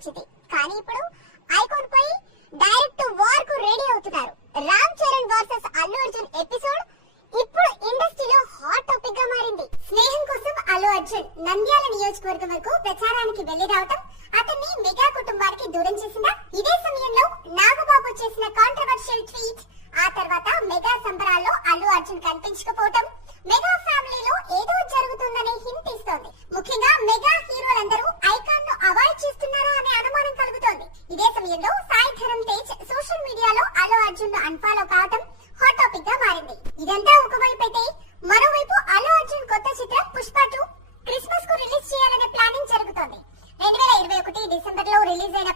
నచ్చింది. కానీ ఇప్పుడు ఐకాన్ పై డైరెక్ట్ వార్ కు రెడీ అవుతున్నారు. రామ్ చరణ్ వర్సెస్ అల్లు అర్జున్ ఎపిసోడ్ ఇప్పుడు ఇండస్ట్రీలో హాట్ టాపిక్ గా మారింది. స్నేహం కోసం అల్లు అర్జున్ నంద్యాల నియోజకవర్గం వరకు ప్రచారానికి వెళ్లి రావటం అతన్ని మెగా కుటుంబానికి దూరం చేసిందా? ఇదే సమయంలో నాగబాబు చేసిన కాంట్రవర్షియల్ ట్వీట్, ఆ తర్వాత మెగా సంబరాల్లో అల్లు అర్జున్ కనిపించకపోవటం మెగా ఫ్యామిలీలో ఏదో జరుగుతుందనే హింట్ ఇస్తోంది. ముఖ్యంగా మెగా హీరోలందరూ ఐకాన్ ను అవాయిడ్ చేస్తున్నారా అనే అనుమానం కలుగుతోంది. ఇదే సమయంలో సాయి ధరమ్ తేజ్ సోషల్ మీడియాలో అల్లు అర్జున్ ను అన్ఫాలో కావటం హాట్ టాపిక్ గా మారింది. ఇదంతా ఒకవైపు అయితే, మరోవైపు అల్లు అర్జున్ కొత్త చిత్రం పుష్ప 2 క్రిస్మస్ కు రిలీజ్ చేయాలనే ప్లానింగ్ జరుగుతోంది. 2021 డిసెంబర్ లో రిలీజ్ అయిన